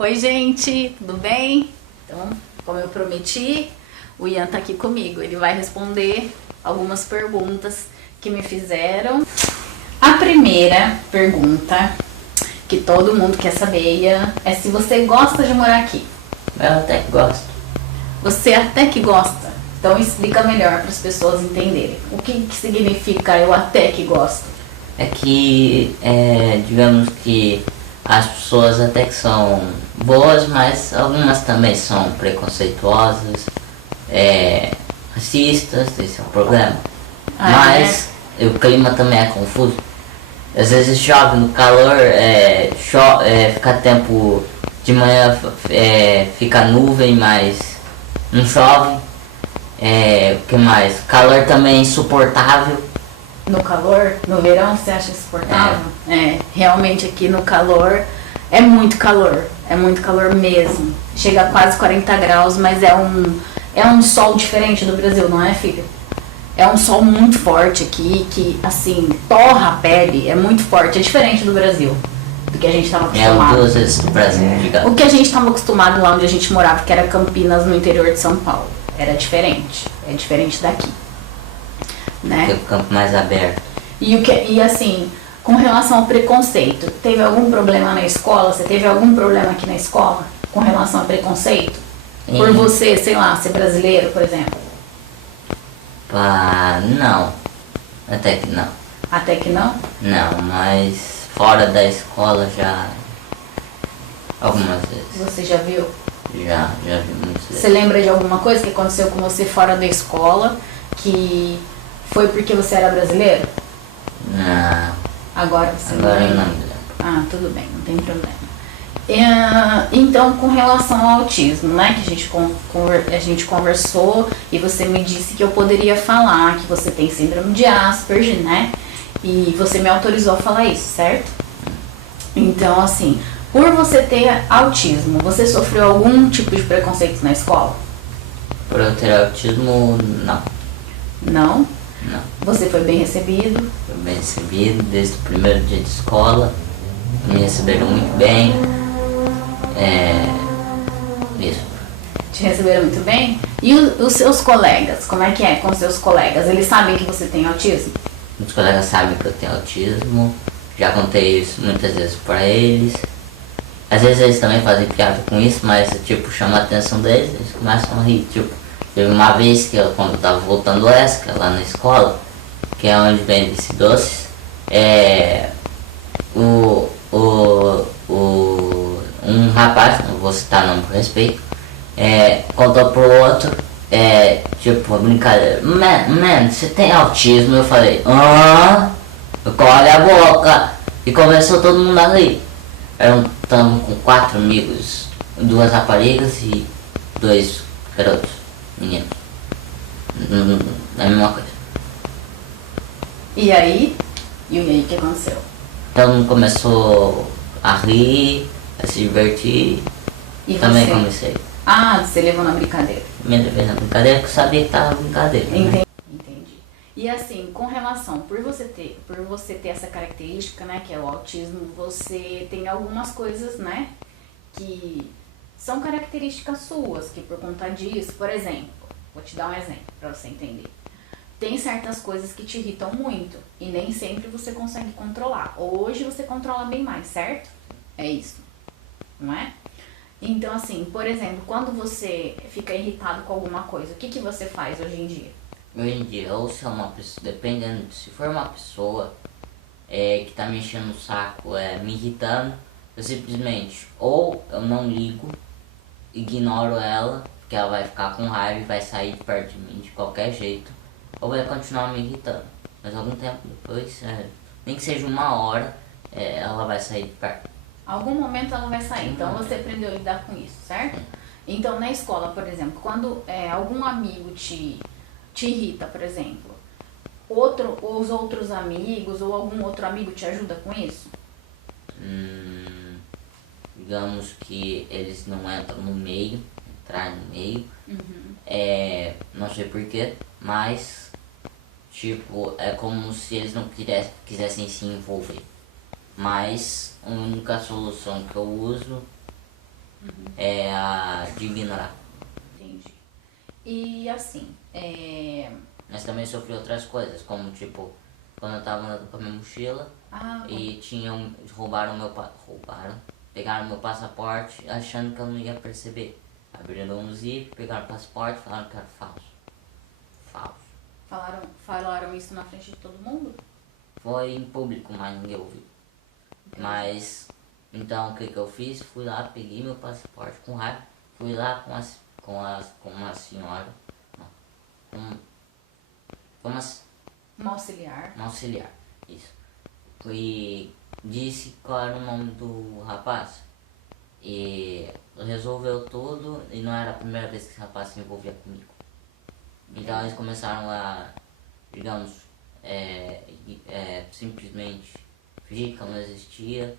Oi, gente, tudo bem? Então, como eu prometi, o Ian tá aqui comigo. Ele vai responder algumas perguntas que me fizeram. A primeira pergunta que todo mundo quer saber, Ian, é se você gosta de morar aqui. Eu até que gosto. Você até que gosta? Então explica melhor para as pessoas entenderem. O que significa eu até que gosto? É que, digamos que as pessoas até que são boas, mas algumas também são preconceituosas, racistas, esse é o problema. Mas o clima também é confuso. Às vezes chove no calor, fica tempo de manhã, fica nuvem, mas não chove. O que mais? Calor também é insuportável. No calor, no verão, você acha insuportável? Realmente aqui no calor é muito calor mesmo. Chega a quase 40 graus, mas é um sol diferente do Brasil, não é, filha? É um sol muito forte aqui, que assim, torra a pele, é muito forte, é diferente do Brasil, do que a gente estava acostumado. Duas vezes do Brasil, O que a gente estava acostumado lá onde a gente morava, que era Campinas, no interior de São Paulo, era diferente, é diferente daqui. Né? Tem o campo mais aberto. E assim, com relação ao preconceito, teve algum problema na escola? Você teve algum problema aqui na escola com relação a preconceito? Por você, sei lá, ser brasileiro, por exemplo? Não. Até que não. Até que não? Não, mas fora da escola já algumas vezes. Você já viu? Já vi muitas vezes. Você lembra de alguma coisa que aconteceu com você fora da escola que foi porque você era brasileiro? Não. Agora você Agora não eu lembra? não me lembro. Ah, tudo bem, não tem problema. Então, com relação ao autismo, né, que a gente conversou e você me disse que eu poderia falar que você tem síndrome de Asperger, né? E você me autorizou a falar isso, certo? Então, assim, por você ter autismo, você sofreu algum tipo de preconceito na escola? Por eu ter autismo, não. Não? Não. Você foi bem recebido? Fui bem recebido desde o primeiro dia de escola. Me receberam muito bem. Isso. Te receberam muito bem? E os seus colegas, como é que é com os seus colegas? Eles sabem que você tem autismo? Muitos colegas sabem que eu tenho autismo. Já contei isso muitas vezes pra eles. Às vezes eles também fazem piada com isso, mas tipo, chama a atenção deles, eles começam a rir. Tipo, teve uma vez que quando eu tava voltando o ESCA lá na escola, que é onde vende esse doces, um rapaz, não vou citar nome por respeito, contou pro outro, tipo, brincadeira, man, você tem autismo? Eu falei, colhe a boca, e começou todo mundo a rir. Estamos com 4 amigos, 2 raparigas e 2 garotos, meninos. É a mesma coisa. E aí? O que aconteceu? Todo mundo começou a rir, a se divertir. E Também você? comecei. Ah, você levou na brincadeira. Me levei na brincadeira, porque eu sabia que tava brincadeira. Né? Entendi. E assim, com relação, por você ter essa característica, né, que é o autismo, você tem algumas coisas, né, que são características suas, que por conta disso, por exemplo, vou te dar um exemplo para você entender. Tem certas coisas que te irritam muito e nem sempre você consegue controlar. Hoje você controla bem mais, certo? É isso, não é? Então assim, por exemplo, quando você fica irritado com alguma coisa, o que você faz hoje em dia? Hoje em dia, ou se é uma pessoa, dependendo, se for uma pessoa que tá me enchendo o saco, me irritando, eu simplesmente, ou eu não ligo, ignoro ela, porque ela vai ficar com raiva e vai sair de perto de mim de qualquer jeito, ou vai continuar me irritando. Mas algum tempo depois, nem que seja 1 hora, ela vai sair de perto. Algum momento ela vai sair, então você aprendeu a lidar com isso, certo? Então na escola, por exemplo, quando algum amigo te irrita, por exemplo, os outros amigos ou algum outro amigo te ajuda com isso? Digamos que eles não entram no meio, entrar no meio, não sei porquê, mas tipo, é como se eles não quisessem se envolver. Mas a única solução que eu uso É a de ignorar. Entendi. E assim, Mas também sofri outras coisas, como tipo, quando eu tava andando com a minha mochila e pegaram meu passaporte achando que eu não ia perceber. Abriram um zip, pegaram o passaporte e falaram que era falso. Falso. falaram isso na frente de todo mundo? Foi em público, mas ninguém ouviu. Entendi. Mas, então o que eu fiz? Fui lá, peguei meu passaporte com raiva, fui lá com uma senhora, Uma auxiliar. uma auxiliar, isso. Fui, disse qual era o nome do rapaz e resolveu tudo e não era a primeira vez que esse rapaz se envolvia comigo. Então eles começaram a, digamos, simplesmente fingir que eu não existia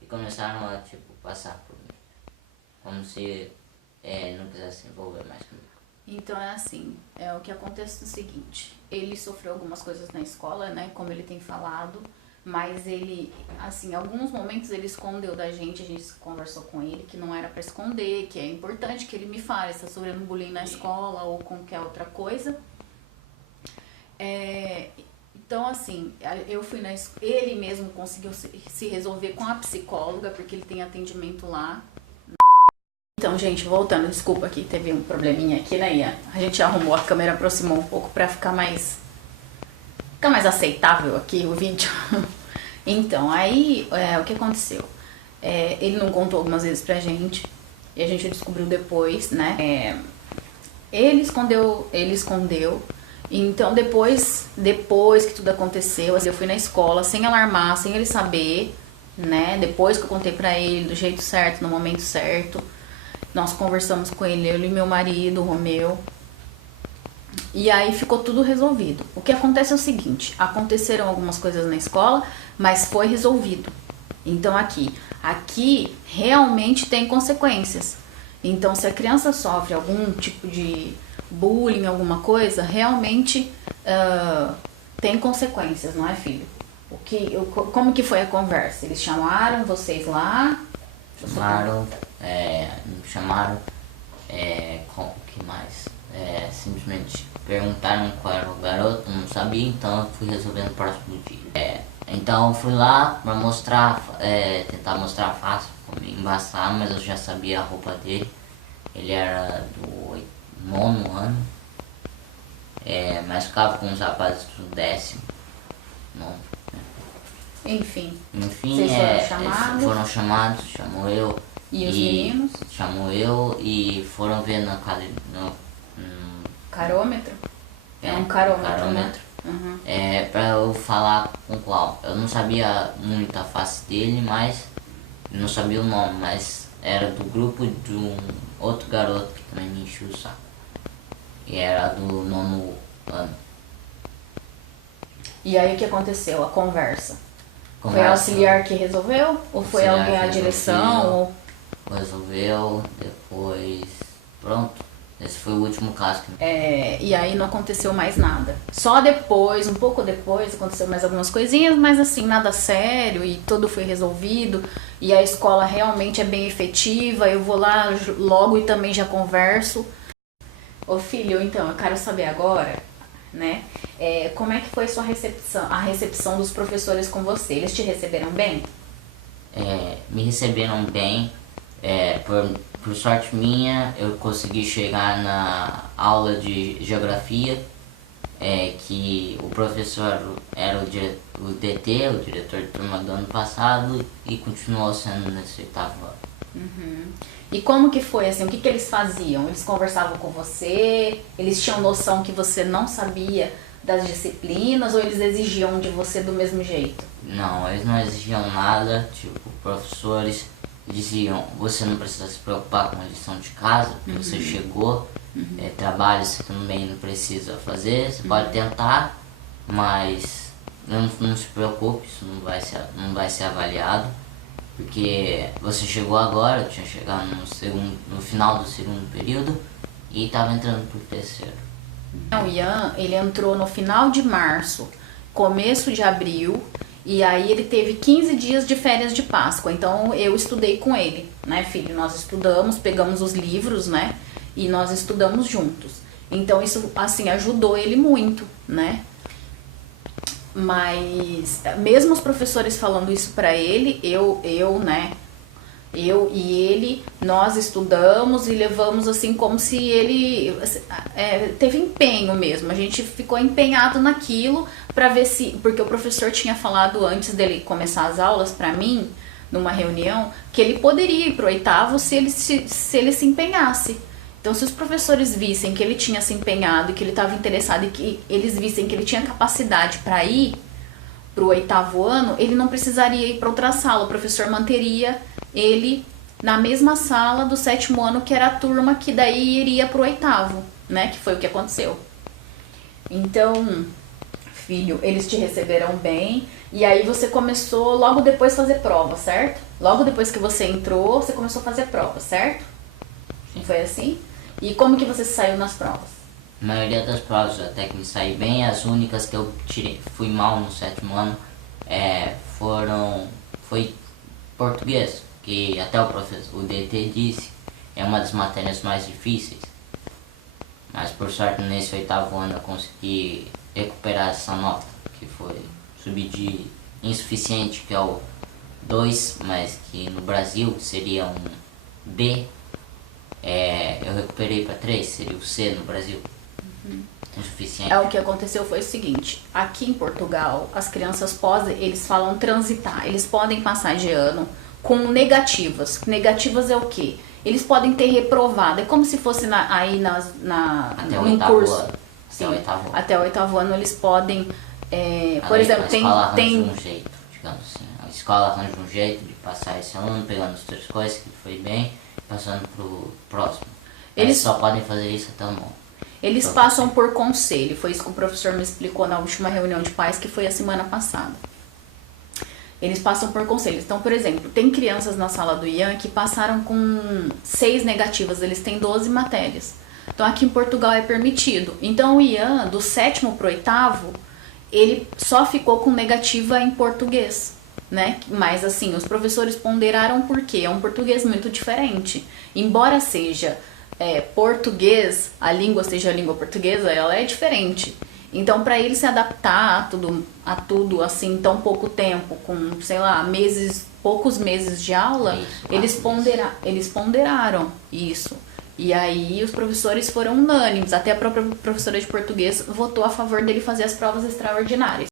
e começaram a tipo passar por mim, como se não quisesse se envolver mais comigo. Então é assim, o que acontece é o seguinte, ele sofreu algumas coisas na escola, né, como ele tem falado, mas ele, assim, em alguns momentos ele escondeu da gente, a gente conversou com ele que não era pra esconder, que é importante que ele me fale se tá sofrendo bullying na escola ou qualquer outra coisa. Então, assim, eu fui ele mesmo conseguiu se resolver com a psicóloga, porque ele tem atendimento lá. Então, gente, voltando, desculpa aqui, teve um probleminha aqui, né, Ian? A gente arrumou, a câmera aproximou um pouco pra ficar mais aceitável aqui o vídeo. Então, aí, o que aconteceu? Ele não contou algumas vezes pra gente, e a gente descobriu depois, né? Ele escondeu. Então, depois que tudo aconteceu, eu fui na escola sem alarmar, sem ele saber, né? Depois que eu contei pra ele, do jeito certo, no momento certo. Nós conversamos com ele, eu e meu marido, o Romeu. E aí ficou tudo resolvido. O que acontece é o seguinte, aconteceram algumas coisas na escola, mas foi resolvido. Então aqui realmente tem consequências. Então se a criança sofre algum tipo de bullying, alguma coisa, realmente tem consequências, não é, filho? Como que foi a conversa? Eles chamaram vocês lá? Me chamaram, o que mais? Simplesmente perguntaram qual era o garoto, não sabia, então eu fui resolvendo no próximo dia. Então eu fui lá pra mostrar, tentar mostrar fácil, ficou meio embaçado, mas eu já sabia a roupa dele. Ele era do 9º ano, mas ficava com os rapazes do 10º. Enfim, vocês foram chamados? Chamou eu. E os meninos? Chamou eu e foram ver no carômetro? Um carômetro, né? Uhum. Pra eu falar com qual. Eu não sabia muito a face dele, mas não sabia o nome, mas era do grupo de um outro garoto que também me encheu o saco. E era do 9º ano. E aí o que aconteceu? A conversa? Foi a auxiliar que resolveu? Ou foi alguém à direção? Resolveu, depois pronto. Esse foi o último caso. E aí não aconteceu mais nada. Só depois, um pouco depois, aconteceu mais algumas coisinhas, mas assim, nada sério e tudo foi resolvido. E a escola realmente é bem efetiva, eu vou lá logo e também já converso. Ô filho, então, eu quero saber agora, né, como é que foi a recepção dos professores com você? Eles te receberam bem? Me receberam bem. Por sorte minha, eu consegui chegar na aula de geografia, que o professor era o DT, o diretor de turma do ano passado, e continuou sendo nesse 8º ano. Uhum. E como que foi, assim, o que eles faziam? Eles conversavam com você? Eles tinham noção que você não sabia das disciplinas ou eles exigiam de você do mesmo jeito? Não, eles não exigiam nada, tipo, professores diziam, você não precisa se preocupar com a lição de casa, porque você chegou, trabalho você também não precisa fazer, você pode tentar, mas não se preocupe, isso não vai ser avaliado, porque você chegou agora, eu tinha chegado no final do 2º período e estava entrando pro 3º. O Ian, ele entrou no final de março, começo de abril, E aí ele teve 15 dias de férias de Páscoa. Então eu estudei com ele, né, filho? Nós estudamos, pegamos os livros, né? E nós estudamos juntos. Então isso, assim, ajudou ele muito, né? Mas mesmo os professores falando isso pra ele, né? Eu e ele, nós estudamos e levamos assim como se ele teve empenho mesmo. A gente ficou empenhado naquilo pra ver se... Porque o professor tinha falado antes dele começar as aulas pra mim, numa reunião, que ele poderia ir pro oitavo se ele se empenhasse. Então, se os professores vissem que ele tinha se empenhado e que ele estava interessado e que eles vissem que ele tinha capacidade para ir para o oitavo ano, ele não precisaria ir para outra sala. O professor manteria ele na mesma sala do sétimo ano, que era a turma que daí iria para o oitavo, né? Que foi o que aconteceu. Então, filho, eles te receberam bem e aí você começou logo depois a fazer prova, certo? Logo depois que você entrou, você começou a fazer prova, certo? Não foi assim? E como que você saiu nas provas? A maioria das provas até que me saí bem, as únicas que eu fui mal no sétimo ano foi português, que até o DT disse, é uma das matérias mais difíceis. Mas por sorte nesse oitavo ano eu consegui recuperar essa nota, que foi subir de insuficiente, que é o 2, mas que no Brasil seria um B. Eu recuperei para 3, seria o C no Brasil. Insuficiente. O que aconteceu foi o seguinte, aqui em Portugal, as crianças eles falam transitar, eles podem passar de ano com negativas. Negativas é o quê? Eles podem ter reprovado, é como se fosse até o num oitavo curso. ano. Sim, até o oitavo ano eles podem, por aí, exemplo, a escola arranja um jeito, digamos assim. A escola arranja um jeito de passar esse aluno, pegando as 3 coisas que foi bem, passando pro próximo. Eles só podem fazer isso até o nono. Eles passam por conselho, foi isso que o professor me explicou na última reunião de pais, que foi a semana passada. Eles passam por conselho. Então, por exemplo, tem crianças na sala do Ian que passaram com 6 negativas, eles têm 12 matérias. Então, aqui em Portugal é permitido. Então, o Ian, do 7º pro 8º, ele só ficou com negativa em português, né? Mas, assim, os professores ponderaram porque é um português muito diferente. Embora seja... português, a língua seja a língua portuguesa, ela é diferente. Então, para ele se adaptar a tudo assim, em tão pouco tempo, com, sei lá, poucos meses de aula, eles ponderaram isso. E aí os professores foram unânimes, até a própria professora de português votou a favor dele fazer as provas extraordinárias.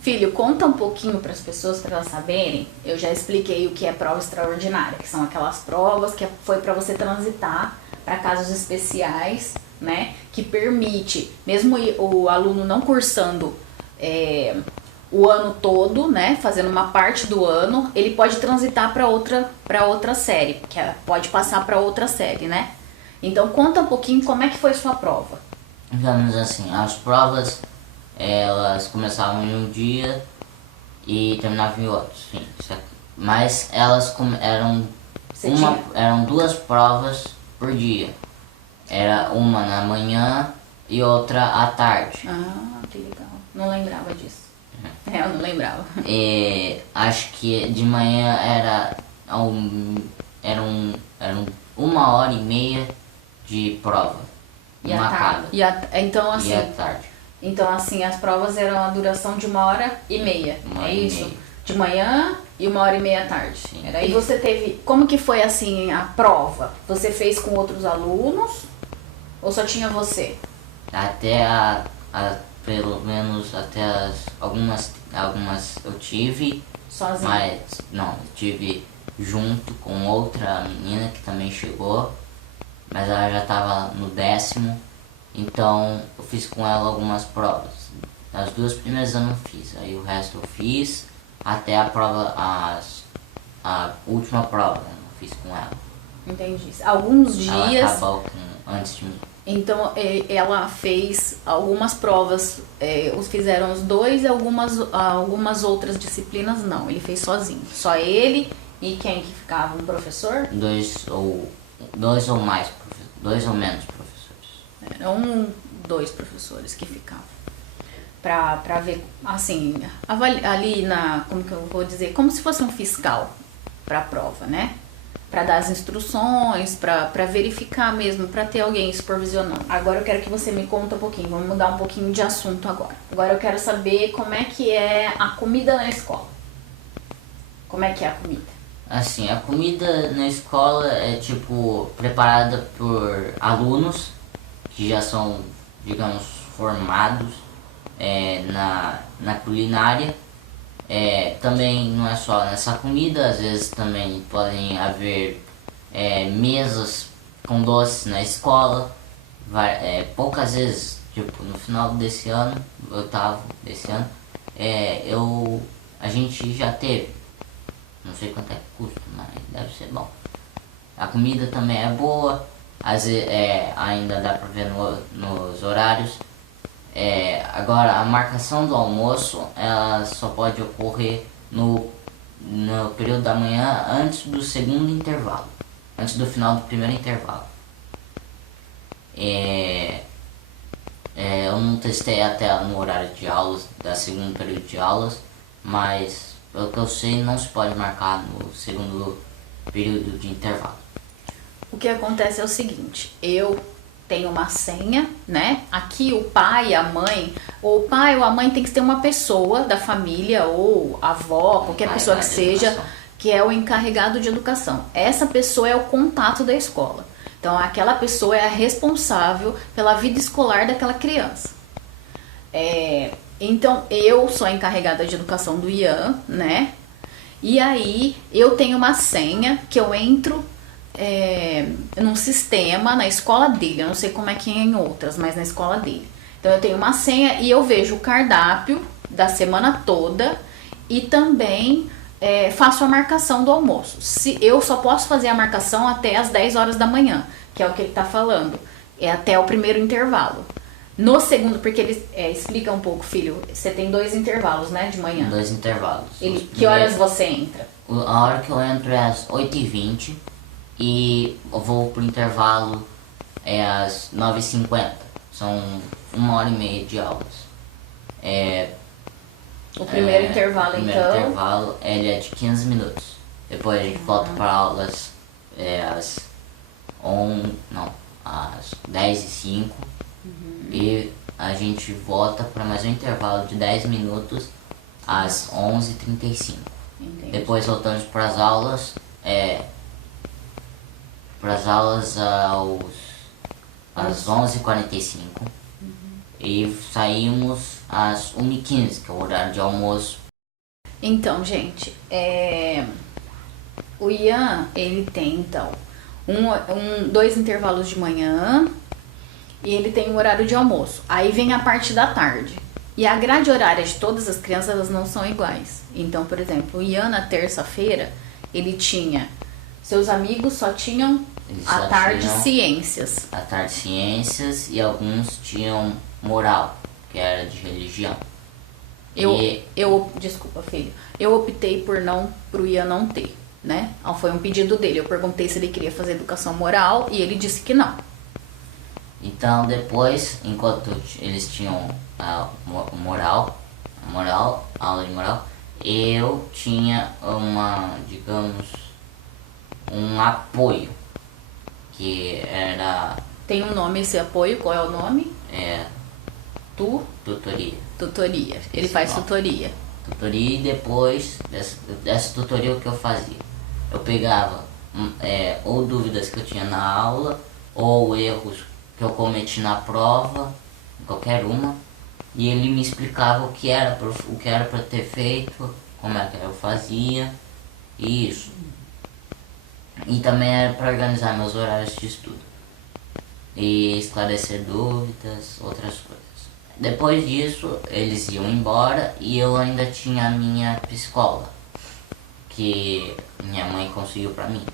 Filho, conta um pouquinho para as pessoas, para elas saberem. Eu já expliquei o que é prova extraordinária, que são aquelas provas que foi para você transitar para casos especiais, né, que permite, mesmo o aluno não cursando o ano todo, né, fazendo uma parte do ano, ele pode transitar para outra série, pode passar para outra série, né? Então conta um pouquinho como é que foi sua prova. Digamos assim, as provas elas começavam em um dia e terminavam em outro, sim. Mas elas eram 2 provas por dia. Era uma na manhã e outra à tarde. Ah, que legal. Não lembrava disso. Eu não lembrava. E acho que de manhã era 1h30 de prova. E à tarde. Então assim. E à tarde. Então assim, as provas eram a duração de 1h30. É isso? De manhã e 1h30 à tarde. Sim. E você teve... Como que foi assim a prova? Você fez com outros alunos? Ou só tinha você? Até pelo menos até algumas eu tive. Sozinho? Mas não, eu tive junto com outra menina que também chegou. Mas ela já estava no 10º. Então eu fiz com ela algumas provas. As 2 primeiras eu não fiz. Aí o resto eu fiz. Até a prova, a última prova, eu não fiz com ela. Entendi. Alguns dias... Ela acabou antes de mim. Então, ela fez algumas provas, fizeram os 2 e algumas outras disciplinas não. Ele fez sozinho. Só ele e quem que ficava? Um professor? 2 ou mais, 2 ou menos professores. Eram 2 professores que ficavam. pra ver, assim, ali como que eu vou dizer, como se fosse um fiscal pra prova, né? Pra dar as instruções, pra verificar mesmo, pra ter alguém supervisionando. Agora eu quero que você me conta um pouquinho, vamos mudar um pouquinho de assunto agora. Agora eu quero saber como é que é a comida na escola. Como é que é a comida? Assim, a comida na escola é tipo preparada por alunos que já são, digamos, formados na culinária. Também não é só nessa comida, às vezes também podem haver mesas com doces na escola. Poucas vezes, tipo no final desse ano, oitavo desse ano, a gente já teve. Não sei quanto é que custa, mas deve ser bom. A comida também é boa, às vezes, ainda dá pra ver nos horários. Agora, a marcação do almoço, ela só pode ocorrer no período da manhã antes do segundo intervalo, antes do final do primeiro intervalo. Eu não testei até no horário de aulas, da segundo período de aulas, mas pelo que eu sei não se pode marcar no segundo período de intervalo. O que acontece é o seguinte, eu tenho uma senha, né? Aqui o pai, a mãe, ou o pai ou a mãe tem que ter uma pessoa da família, ou avó, qualquer pessoa que seja, que é o encarregado de educação. Essa pessoa é o contato da escola. Então aquela pessoa é a responsável pela vida escolar daquela criança. Então eu sou a encarregada de educação do Ian, né? E aí eu tenho uma senha que eu entro num sistema na escola dele. Eu não sei como é que é em outras, mas na escola dele. Então eu tenho uma senha e eu vejo o cardápio da semana toda e também faço a marcação do almoço. Eu só posso fazer a marcação até as 10 horas da manhã, que é o que ele tá falando. É até o primeiro intervalo. No segundo, porque ele explica um pouco, filho, você tem 2 intervalos, né, de manhã? 2 intervalos. Que horas você entra? A hora que eu entro é às 8h20 e eu vou pro intervalo às 9h50. São 1h30 de aulas. O primeiro intervalo, o então? primeiro intervalo ele é de 15 minutos. Depois a gente volta para aulas às 10h05. E a gente volta para mais um intervalo de 10 minutos às 11h35. Depois voltamos para as aulas, às 11h45. E saímos às 1h15, que é o horário de almoço. Então, gente, o Ian, ele tem, então, 2 intervalos de manhã e ele tem um horário de almoço. Aí vem a parte da tarde. E a grade horária de todas as crianças, elas não são iguais. Então, por exemplo, o Ian, na terça-feira, ele tinha... Seus amigos só tinham à tarde ciências. À tarde ciências e alguns tinham moral, que era de religião. Desculpa, filho. Eu optei pro Ian não ter, né? Foi um pedido dele. Eu perguntei se ele queria fazer educação moral e ele disse que não. Então depois, enquanto eles tinham a aula de moral, eu tinha um apoio, que era... Tem um nome esse apoio, qual é o nome? Tutoria. Ele faz tutoria. Tutoria, e depois dessa tutoria o que eu fazia? Eu pegava ou dúvidas que eu tinha na aula, ou erros que eu cometi na prova, qualquer uma, e ele me explicava o que era para ter feito, como é que eu fazia, e isso. E também era para organizar meus horários de estudo e esclarecer dúvidas, outras coisas. Depois disso, eles iam embora e eu ainda tinha a minha psicóloga, que minha mãe conseguiu pra mim.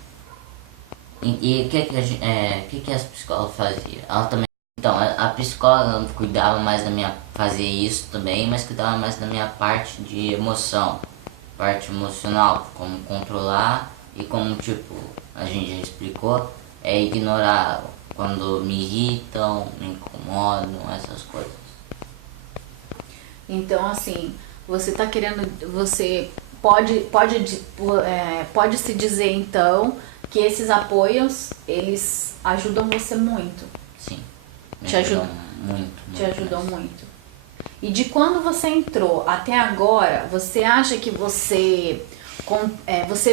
E o que a psicóloga fazia? Ela também... Então, a psicóloga cuidava mais da minha... Fazia isso também, mas cuidava mais da minha parte de emoção. Parte emocional, como controlar e como, tipo, a gente já explicou, ignorar quando me irritam, me incomodam, essas coisas. Então, assim, você tá querendo, você pode se dizer, então, que esses apoios, eles ajudam você muito. Sim. Te ajudam muito. Te ajudou muito. E de quando você entrou até agora, você acha que você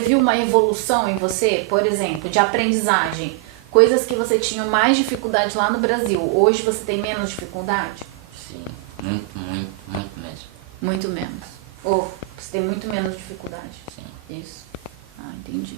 viu uma evolução em você, por exemplo, de aprendizagem? Coisas que você tinha mais dificuldade lá no Brasil, hoje você tem menos dificuldade? Sim, muito mesmo. Muito menos. Ou você tem muito menos dificuldade? Sim. Isso. Ah, entendi.